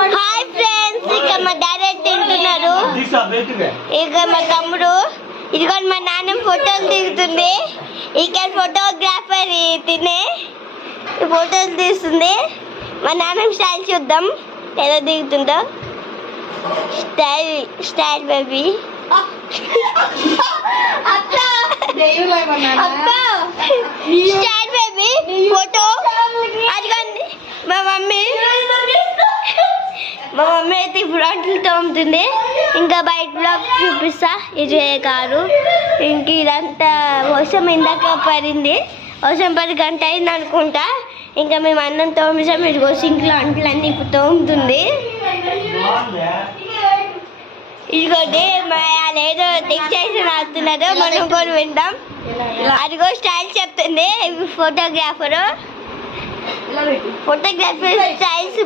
Hi friends, ఇక మా daddy తింటున్నారు, ఇక మా తమ్ముడు, ఇదిగో మా నాన్న ఫోటోలు దిగుతుంది. ఇక ఫోటోగ్రాఫర్ తినే ఫోటోలు తీస్తుంది. మా నాన్న స్టైల్ చూద్దాం ఎలా దిగుతుందో. Style style baby. Style baby photo. అదిగోండి మా మమ్మీ అయితే ఇప్పుడు అంట్లు తోముతుంది. ఇంకా బయట బ్లాక్ చూపిస్తా. ఇది కారు. ఇంక ఇదంతా వర్షం ఇందాక పడింది. వర్షం పడి గంట అయింది అనుకుంటా. ఇంకా మేము అన్నం తోమేసాం. ఇదిగో సింక్లో అంట్లన్నీ ఇప్పుడు తోముతుంది. ఇదిగోండి మా ఏదో టెక్స్టైల్స్ రాస్తున్నారు, మనం కూడా విందాం. అదిగో స్టైల్ చెప్తుంది ఫోటోగ్రాఫర్ స్టైల్స్